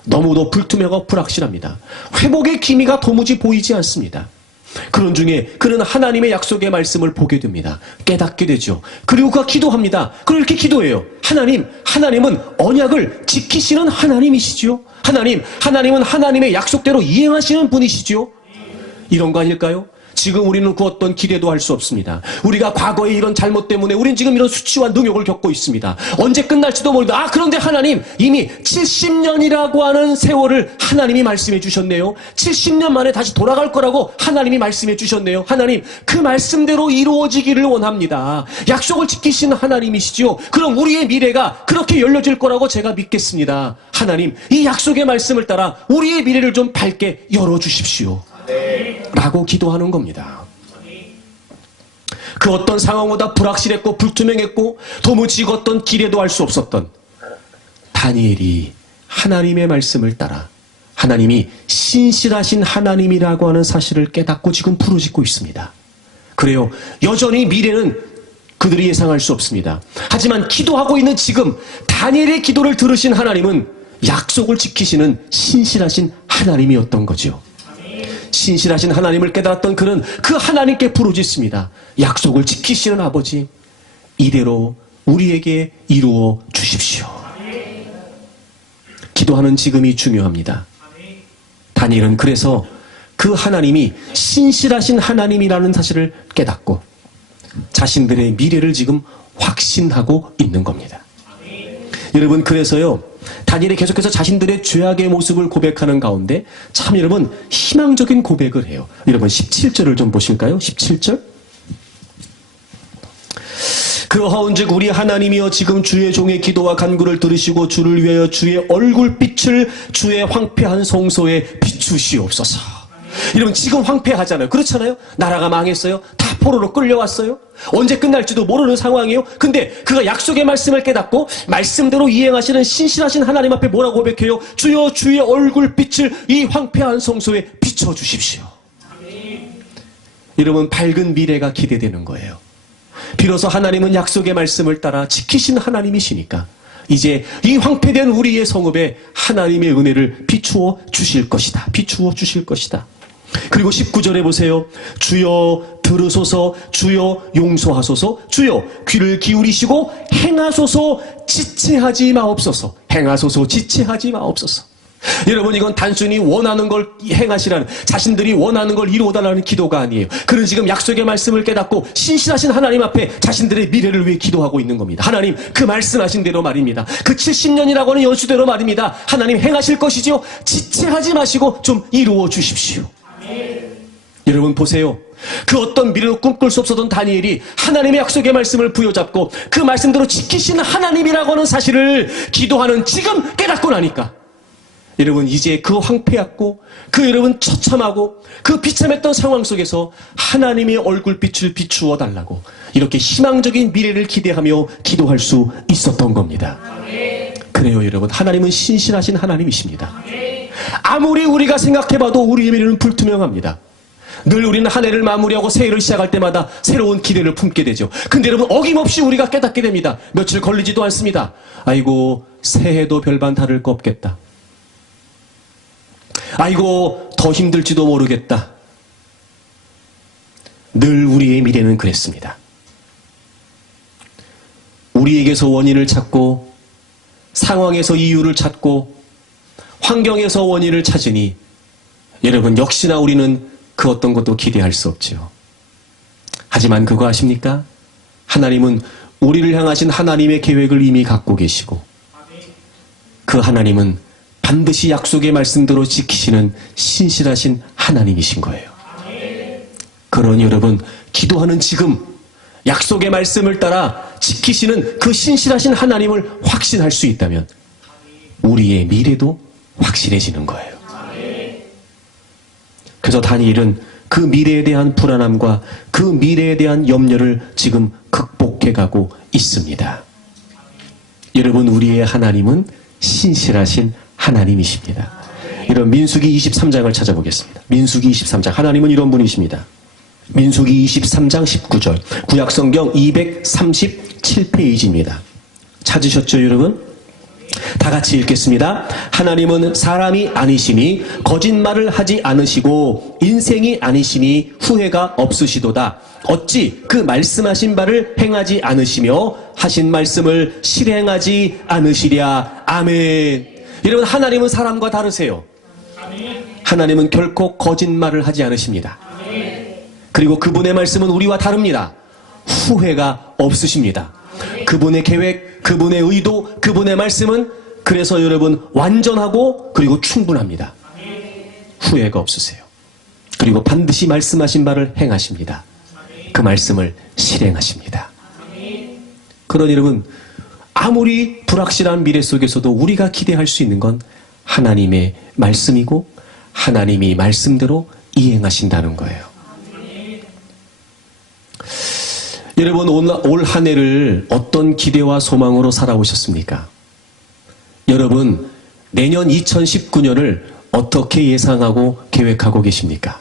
너무도 불투명하고 불확실합니다. 회복의 기미가 도무지 보이지 않습니다. 그런 중에 그는 하나님의 약속의 말씀을 보게 됩니다. 깨닫게 되죠. 그리고 그가 기도합니다. 그리고 이렇게 기도해요. 하나님은 언약을 지키시는 하나님이시죠. 하나님은 하나님의 약속대로 이행하시는 분이시죠. 이런 거 아닐까요? 지금 우리는 그 어떤 기대도 할 수 없습니다. 우리가 과거의 이런 잘못 때문에 우린 지금 이런 수치와 능욕을 겪고 있습니다. 언제 끝날지도 모릅니다. 그런데 하나님 이미 70년이라고 하는 세월을 하나님이 말씀해 주셨네요. 70년 만에 다시 돌아갈 거라고 하나님이 말씀해 주셨네요. 하나님 그 말씀대로 이루어지기를 원합니다. 약속을 지키시는 하나님이시죠. 그럼 우리의 미래가 그렇게 열려질 거라고 제가 믿겠습니다. 하나님 이 약속의 말씀을 따라 우리의 미래를 좀 밝게 열어주십시오. 라고 기도하는 겁니다. 그 어떤 상황보다 불확실했고 불투명했고 도무지 어떤 기대도 할 수 없었던 다니엘이 하나님의 말씀을 따라 하나님이 신실하신 하나님이라고 하는 사실을 깨닫고 지금 부르짖고 있습니다. 그래요. 여전히 미래는 그들이 예상할 수 없습니다. 하지만 기도하고 있는 지금 다니엘의 기도를 들으신 하나님은 약속을 지키시는 신실하신 하나님이었던 거죠. 신실하신 하나님을 깨달았던 그는 그 하나님께 부르짖습니다. 약속을 지키시는 아버지, 이대로 우리에게 이루어 주십시오. 기도하는 지금이 중요합니다. 다니엘은 그래서 그 하나님이 신실하신 하나님이라는 사실을 깨닫고 자신들의 미래를 지금 확신하고 있는 겁니다. 여러분, 그래서요, 다니엘이 계속해서 자신들의 죄악의 모습을 고백하는 가운데 참 여러분 희망적인 고백을 해요. 여러분 17절을 좀 보실까요? 17절. 그러하온즉 우리 하나님이여 지금 주의 종의 기도와 간구를 들으시고 주를 위하여 주의 얼굴빛을 주의 황폐한 성소에 비추시옵소서. 여러분 지금 황폐하잖아요. 그렇잖아요. 나라가 망했어요. 다 포로로 끌려왔어요. 언제 끝날지도 모르는 상황이에요. 근데 그가 약속의 말씀을 깨닫고 말씀대로 이행하시는 신실하신 하나님 앞에 뭐라고 고백해요? 주여 주의 얼굴빛을 이 황폐한 성소에 비춰주십시오. 여러분 밝은 미래가 기대되는 거예요. 비로소 하나님은 약속의 말씀을 따라 지키신 하나님이시니까 이제 이 황폐된 우리의 성읍에 하나님의 은혜를 비추어 주실 것이다. 비추어 주실 것이다. 그리고 19절에 보세요. 주여 들으소서, 주여 용서하소서, 주여 귀를 기울이시고 행하소서, 지체하지 마옵소서. 행하소서, 지체하지 마옵소서. 여러분 이건 단순히 원하는 걸 행하시라는, 자신들이 원하는 걸 이루어달라는 기도가 아니에요. 그는 지금 약속의 말씀을 깨닫고 신실하신 하나님 앞에 자신들의 미래를 위해 기도하고 있는 겁니다. 하나님 그 말씀하신 대로 말입니다. 그 70년이라고 하는 연수대로 말입니다. 하나님 행하실 것이지요. 지체하지 마시고 좀 이루어 주십시오. 여러분 보세요. 그 어떤 미래로 꿈꿀 수 없었던 다니엘이 하나님의 약속의 말씀을 부여잡고 그 말씀대로 지키시는 하나님이라고 하는 사실을 기도하는 지금 깨닫고 나니까 여러분 이제 그 황폐했고 그 여러분 처참하고 그 비참했던 상황 속에서 하나님의 얼굴빛을 비추어 달라고 이렇게 희망적인 미래를 기대하며 기도할 수 있었던 겁니다. 그래요 여러분, 하나님은 신실하신 하나님이십니다. 아무리 우리가 생각해봐도 우리의 미래는 불투명합니다. 늘 우리는 한 해를 마무리하고 새해를 시작할 때마다 새로운 기대를 품게 되죠. 근데 여러분 어김없이 우리가 깨닫게 됩니다. 며칠 걸리지도 않습니다. 아이고 새해도 별반 다를 거 없겠다. 아이고 더 힘들지도 모르겠다. 늘 우리의 미래는 그랬습니다. 우리에게서 원인을 찾고 상황에서 이유를 찾고 환경에서 원인을 찾으니 여러분 역시나 우리는 그 어떤 것도 기대할 수 없죠. 하지만 그거 아십니까? 하나님은 우리를 향하신 하나님의 계획을 이미 갖고 계시고 그 하나님은 반드시 약속의 말씀대로 지키시는 신실하신 하나님이신 거예요. 그러니 여러분 기도하는 지금 약속의 말씀을 따라 지키시는 그 신실하신 하나님을 확신할 수 있다면 우리의 미래도 확실해지는 거예요. 그래서 다니엘은 그 미래에 대한 불안함과 그 미래에 대한 염려를 지금 극복해 회복해 가고 있습니다. 여러분, 우리의 하나님은 신실하신 하나님이십니다. 이런 민수기 23장을 찾아보겠습니다. 민수기 23장. 하나님은 이런 분이십니다. 민수기 23장 19절. 구약성경 237페이지입니다. 찾으셨죠, 여러분? 다 같이 읽겠습니다. 하나님은 사람이 아니시니 거짓말을 하지 않으시고 인생이 아니시니 후회가 없으시도다. 어찌 그 말씀하신 바를 행하지 않으시며 하신 말씀을 실행하지 않으시랴. 아멘. 여러분, 하나님은 사람과 다르세요. 하나님은 결코 거짓말을 하지 않으십니다. 그리고 그분의 말씀은 우리와 다릅니다. 후회가 없으십니다. 그분의 계획, 그분의 의도, 그분의 말씀은 그래서 여러분 완전하고 그리고 충분합니다. 후회가 없으세요. 그리고 반드시 말씀하신 바를 행하십니다. 그 말씀을 실행하십니다. 그러니 여러분, 아무리 불확실한 미래 속에서도 우리가 기대할 수 있는 건 하나님의 말씀이고 하나님이 말씀대로 이행하신다는 거예요. 여러분, 올 한 해를 어떤 기대와 소망으로 살아오셨습니까? 여러분, 내년 2019년을 어떻게 예상하고 계획하고 계십니까?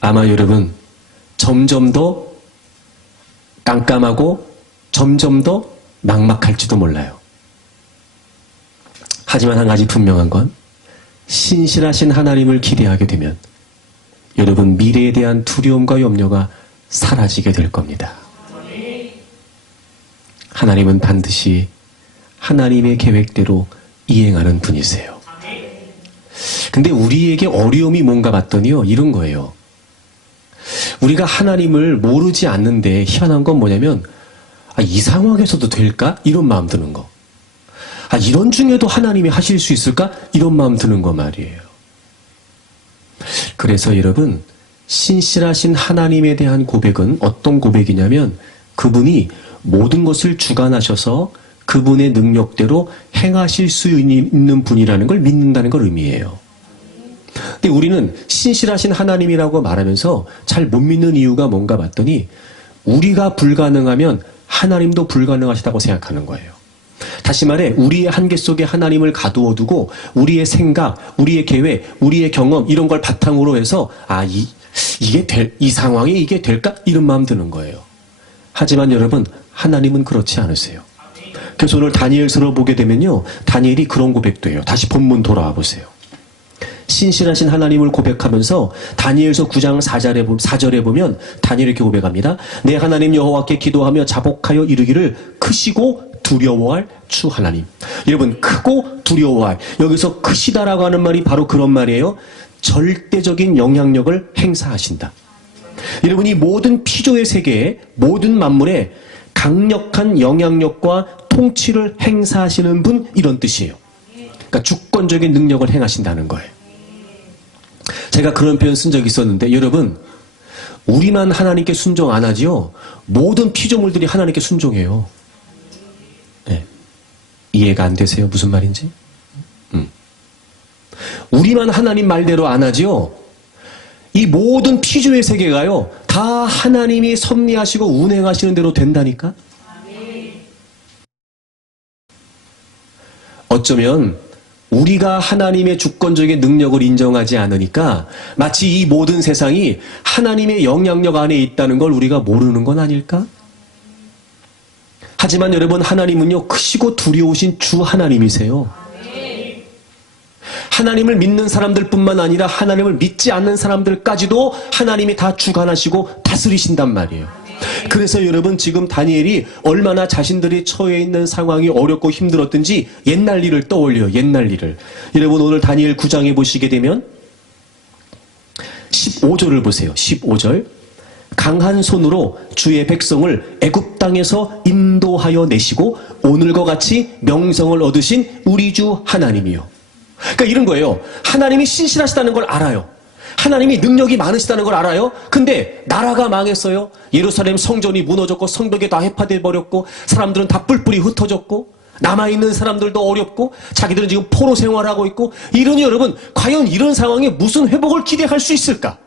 아마 여러분, 점점 더 깜깜하고 점점 더 막막할지도 몰라요. 하지만 한 가지 분명한 건 신실하신 하나님을 기대하게 되면 여러분, 미래에 대한 두려움과 염려가 사라지게 될 겁니다. 하나님은 반드시 하나님의 계획대로 이행하는 분이세요. 근데 우리에게 어려움이 뭔가 봤더니요, 이런 거예요. 우리가 하나님을 모르지 않는데 희한한 건 뭐냐면, 이 상황에서도 될까? 이런 마음 드는 거. 이런 중에도 하나님이 하실 수 있을까? 이런 마음 드는 거 말이에요. 그래서 여러분, 신실하신 하나님에 대한 고백은 어떤 고백이냐면 그분이 모든 것을 주관하셔서 그분의 능력대로 행하실 수 있는 분이라는 걸 믿는다는 걸 의미해요. 근데 우리는 신실하신 하나님이라고 말하면서 잘 못 믿는 이유가 뭔가 봤더니 우리가 불가능하면 하나님도 불가능하시다고 생각하는 거예요. 다시 말해, 우리의 한계 속에 하나님을 가두어 두고 우리의 생각, 우리의 계획, 우리의 경험 이런 걸 바탕으로 해서 이 상황에 이게 될까? 이런 마음 드는 거예요. 하지만 여러분, 하나님은 그렇지 않으세요. 그래서 오늘 다니엘서를 보게 되면요, 다니엘이 그런 고백도 해요. 다시 본문 돌아와 보세요. 신실하신 하나님을 고백하면서 다니엘서 9장 4절에 보면 다니엘이 이렇게 고백합니다. 내 하나님 여호와께 기도하며 자복하여 이르기를 크시고 두려워할 주 하나님. 여러분, 크고 두려워할, 여기서 크시다라고 하는 말이 바로 그런 말이에요. 절대적인 영향력을 행사하신다. 여러분, 이 모든 피조의 세계에, 모든 만물에 강력한 영향력과 통치를 행사하시는 분, 이런 뜻이에요. 그러니까 주권적인 능력을 행하신다는 거예요. 제가 그런 표현 쓴 적이 있었는데, 여러분, 우리만 하나님께 순종 안 하지요? 모든 피조물들이 하나님께 순종해요. 네. 이해가 안 되세요? 무슨 말인지? 우리만 하나님 말대로 안 하지요? 이 모든 피조의 세계가요, 다 하나님이 섭리하시고 운행하시는 대로 된다니까? 어쩌면 우리가 하나님의 주권적인 능력을 인정하지 않으니까 마치 이 모든 세상이 하나님의 영향력 안에 있다는 걸 우리가 모르는 건 아닐까? 하지만 여러분, 하나님은요, 크시고 두려우신 주 하나님이세요. 하나님을 믿는 사람들뿐만 아니라 하나님을 믿지 않는 사람들까지도 하나님이 다 주관하시고 다스리신단 말이에요. 그래서 여러분, 지금 다니엘이 얼마나 자신들이 처해 있는 상황이 어렵고 힘들었든지 옛날 일을 떠올려요. 옛날 일을. 여러분, 오늘 다니엘 9장에 보시게 되면 15절을 보세요. 15절. 강한 손으로 주의 백성을 애굽 땅에서 인도하여 내시고 오늘과 같이 명성을 얻으신 우리 주 하나님이요. 그러니까 이런 거예요. 하나님이 신실하시다는 걸 알아요. 하나님이 능력이 많으시다는 걸 알아요. 근데 나라가 망했어요. 예루살렘 성전이 무너졌고 성벽이 다 해파돼 버렸고 사람들은 다 뿔뿔이 흩어졌고 남아있는 사람들도 어렵고 자기들은 지금 포로 생활하고 있고, 이러니 여러분, 과연 이런 상황에 무슨 회복을 기대할 수 있을까?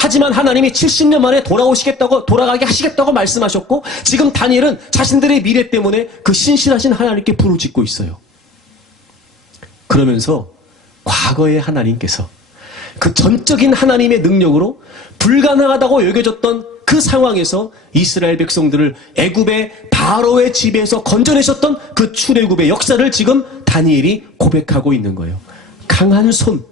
하지만 하나님이 70년 만에 돌아가게 하시겠다고 말씀하셨고, 지금 다니엘은 자신들의 미래 때문에 그 신실하신 하나님께 부르짖고 있어요. 그러면서 과거의 하나님께서 그 전적인 하나님의 능력으로 불가능하다고 여겨졌던 그 상황에서 이스라엘 백성들을 애굽의 바로의 지배에서 건져내셨던 그 출애굽의 역사를 지금 다니엘이 고백하고 있는 거예요. 강한 손,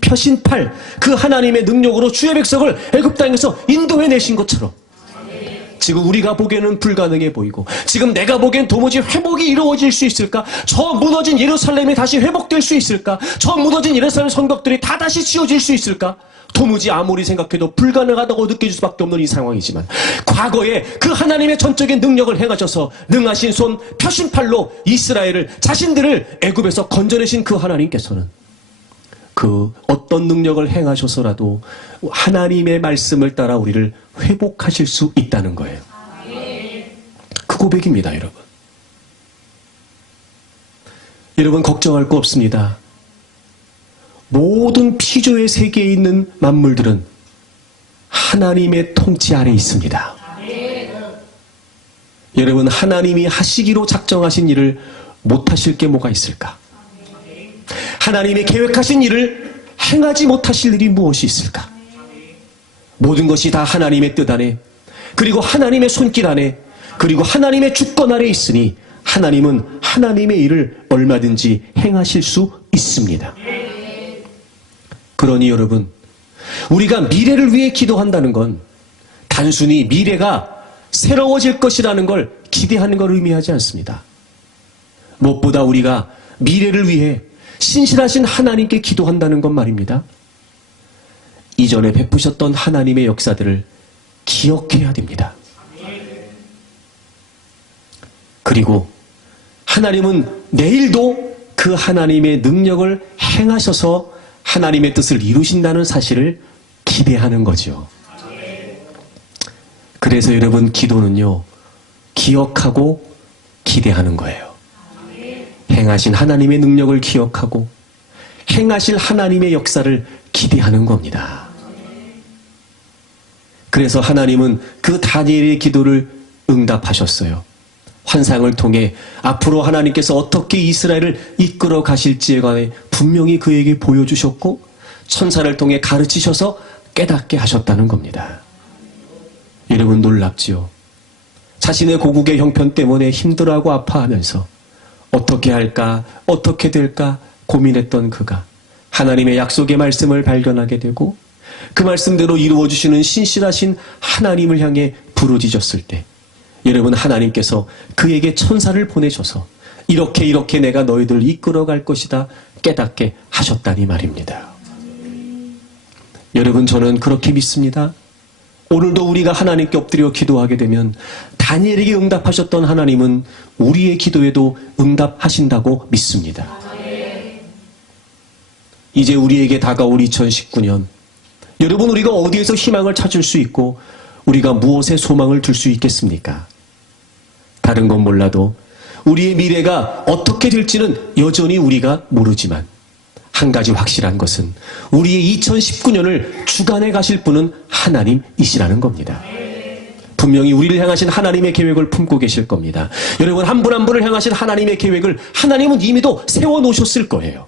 펴신 팔, 그 하나님의 능력으로 주의 백성을 애굽 땅에서 인도해내신 것처럼 지금 우리가 보기에는 불가능해 보이고, 지금 내가 보기엔 도무지 회복이 이루어질 수 있을까? 저 무너진 예루살렘이 다시 회복될 수 있을까? 저 무너진 예루살렘 성벽들이 다 다시 지어질 수 있을까? 도무지 아무리 생각해도 불가능하다고 느껴질 수밖에 없는 이 상황이지만, 과거에 그 하나님의 전적인 능력을 행하셔서 능하신 손, 펴신 팔로 이스라엘을, 자신들을 애굽에서 건져내신 그 하나님께서는 그 어떤 능력을 행하셔서라도 하나님의 말씀을 따라 우리를 회복하실 수 있다는 거예요. 그 고백입니다, 여러분. 여러분, 걱정할 거 없습니다. 모든 피조의 세계에 있는 만물들은 하나님의 통치 아래 있습니다. 여러분, 하나님이 하시기로 작정하신 일을 못하실 게 뭐가 있을까? 하나님의 계획하신 일을 행하지 못하실 일이 무엇이 있을까? 모든 것이 다 하나님의 뜻 안에, 그리고 하나님의 손길 안에, 그리고 하나님의 주권 아래 있으니 하나님은 하나님의 일을 얼마든지 행하실 수 있습니다. 그러니 여러분, 우리가 미래를 위해 기도한다는 건 단순히 미래가 새로워질 것이라는 걸 기대하는 걸 의미하지 않습니다. 무엇보다 우리가 미래를 위해 신실하신 하나님께 기도한다는 건 말입니다. 이전에 베푸셨던 하나님의 역사들을 기억해야 됩니다. 그리고 하나님은 내일도 그 하나님의 능력을 행하셔서 하나님의 뜻을 이루신다는 사실을 기대하는 거죠. 그래서 여러분, 기도는요, 기억하고 기대하는 거예요. 행하신 하나님의 능력을 기억하고 행하실 하나님의 역사를 기대하는 겁니다. 그래서 하나님은 그 다니엘의 기도를 응답하셨어요. 환상을 통해 앞으로 하나님께서 어떻게 이스라엘을 이끌어 가실지에 관해 분명히 그에게 보여주셨고, 천사를 통해 가르치셔서 깨닫게 하셨다는 겁니다. 여러분, 놀랍지요? 자신의 고국의 형편 때문에 힘들어하고 아파하면서 어떻게 할까, 어떻게 될까 고민했던 그가 하나님의 약속의 말씀을 발견하게 되고, 그 말씀대로 이루어주시는 신실하신 하나님을 향해 부르짖었을 때, 여러분, 하나님께서 그에게 천사를 보내셔서 이렇게 내가 너희들 이끌어갈 것이다 깨닫게 하셨다니 말입니다. 여러분, 저는 그렇게 믿습니다. 오늘도 우리가 하나님께 엎드려 기도하게 되면 다니엘에게 응답하셨던 하나님은 우리의 기도에도 응답하신다고 믿습니다. 이제 우리에게 다가올 2019년, 여러분, 우리가 어디에서 희망을 찾을 수 있고 우리가 무엇에 소망을 둘 수 있겠습니까? 다른 건 몰라도 우리의 미래가 어떻게 될지는 여전히 우리가 모르지만, 한 가지 확실한 것은 우리의 2019년을 주관해 가실 분은 하나님이시라는 겁니다. 분명히 우리를 향하신 하나님의 계획을 품고 계실 겁니다. 여러분, 한 분 한 분을 향하신 하나님의 계획을 하나님은 이미도 세워놓으셨을 거예요.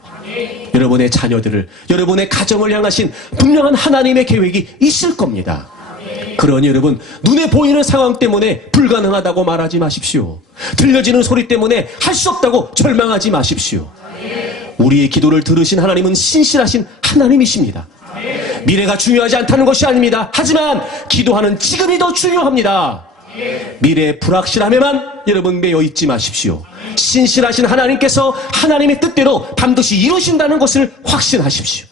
여러분의 자녀들을, 여러분의 가정을 향하신 분명한 하나님의 계획이 있을 겁니다. 그러니 여러분, 눈에 보이는 상황 때문에 불가능하다고 말하지 마십시오. 들려지는 소리 때문에 할 수 없다고 절망하지 마십시오. 우리의 기도를 들으신 하나님은 신실하신 하나님이십니다. 미래가 중요하지 않다는 것이 아닙니다. 하지만 기도하는 지금이 더 중요합니다. 미래의 불확실함에만 여러분 매여 있지 마십시오. 신실하신 하나님께서 하나님의 뜻대로 반드시 이루신다는 것을 확신하십시오.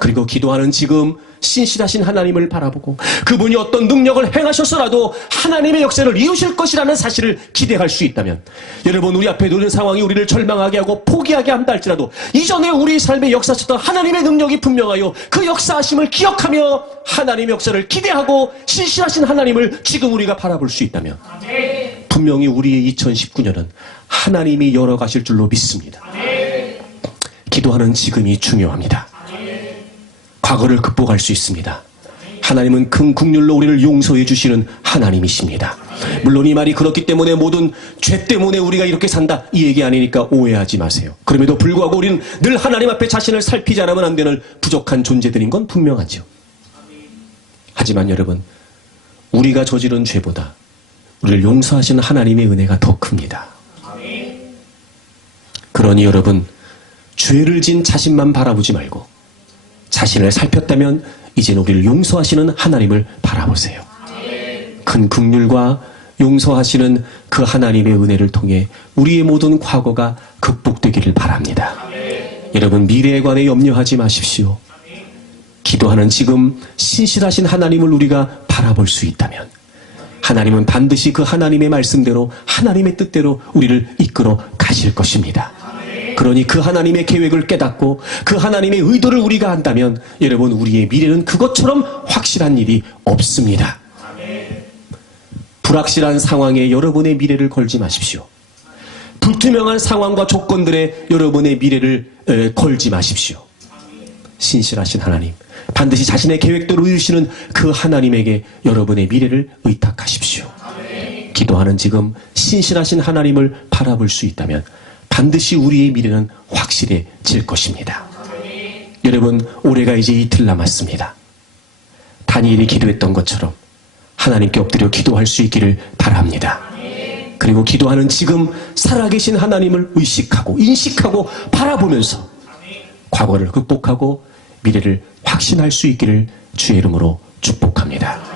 그리고 기도하는 지금 신실하신 하나님을 바라보고 그분이 어떤 능력을 행하셔서라도 하나님의 역사를 이루실 것이라는 사실을 기대할 수 있다면, 여러분, 우리 앞에 놓인 상황이 우리를 절망하게 하고 포기하게 한다 할지라도 이전에 우리 삶의 역사하셨던 하나님의 능력이 분명하여 그 역사하심을 기억하며 하나님의 역사를 기대하고 신실하신 하나님을 지금 우리가 바라볼 수 있다면, 분명히 우리의 2019년은 하나님이 열어가실 줄로 믿습니다. 기도하는 지금이 중요합니다. 과거를 극복할 수 있습니다. 하나님은 큰 긍휼로 우리를 용서해 주시는 하나님이십니다. 물론 이 말이 그렇기 때문에 모든 죄 때문에 우리가 이렇게 산다 이 얘기 아니니까 오해하지 마세요. 그럼에도 불구하고 우리는 늘 하나님 앞에 자신을 살피지 않으면 안 되는 부족한 존재들인 건 분명하죠. 하지만 여러분, 우리가 저지른 죄보다 우리를 용서하시는 하나님의 은혜가 더 큽니다. 그러니 여러분, 죄를 진 자신만 바라보지 말고 자신을 살폈다면 이제는 우리를 용서하시는 하나님을 바라보세요. 큰 긍휼과 용서하시는 그 하나님의 은혜를 통해 우리의 모든 과거가 극복되기를 바랍니다. 여러분, 미래에 관해 염려하지 마십시오. 기도하는 지금 신실하신 하나님을 우리가 바라볼 수 있다면 하나님은 반드시 그 하나님의 말씀대로 하나님의 뜻대로 우리를 이끌어 가실 것입니다. 그러니 그 하나님의 계획을 깨닫고 그 하나님의 의도를 우리가 안다면 여러분, 우리의 미래는 그것처럼 확실한 일이 없습니다. 불확실한 상황에 여러분의 미래를 걸지 마십시오. 불투명한 상황과 조건들에 여러분의 미래를 걸지 마십시오. 신실하신 하나님, 반드시 자신의 계획대로 이루시는 그 하나님에게 여러분의 미래를 의탁하십시오. 기도하는 지금 신실하신 하나님을 바라볼 수 있다면 반드시 우리의 미래는 확실해질 것입니다. 여러분, 올해가 이제 이틀 남았습니다. 다니엘이 기도했던 것처럼 하나님께 엎드려 기도할 수 있기를 바랍니다. 그리고 기도하는 지금 살아계신 하나님을 의식하고 인식하고 바라보면서 과거를 극복하고 미래를 확신할 수 있기를 주의 이름으로 축복합니다.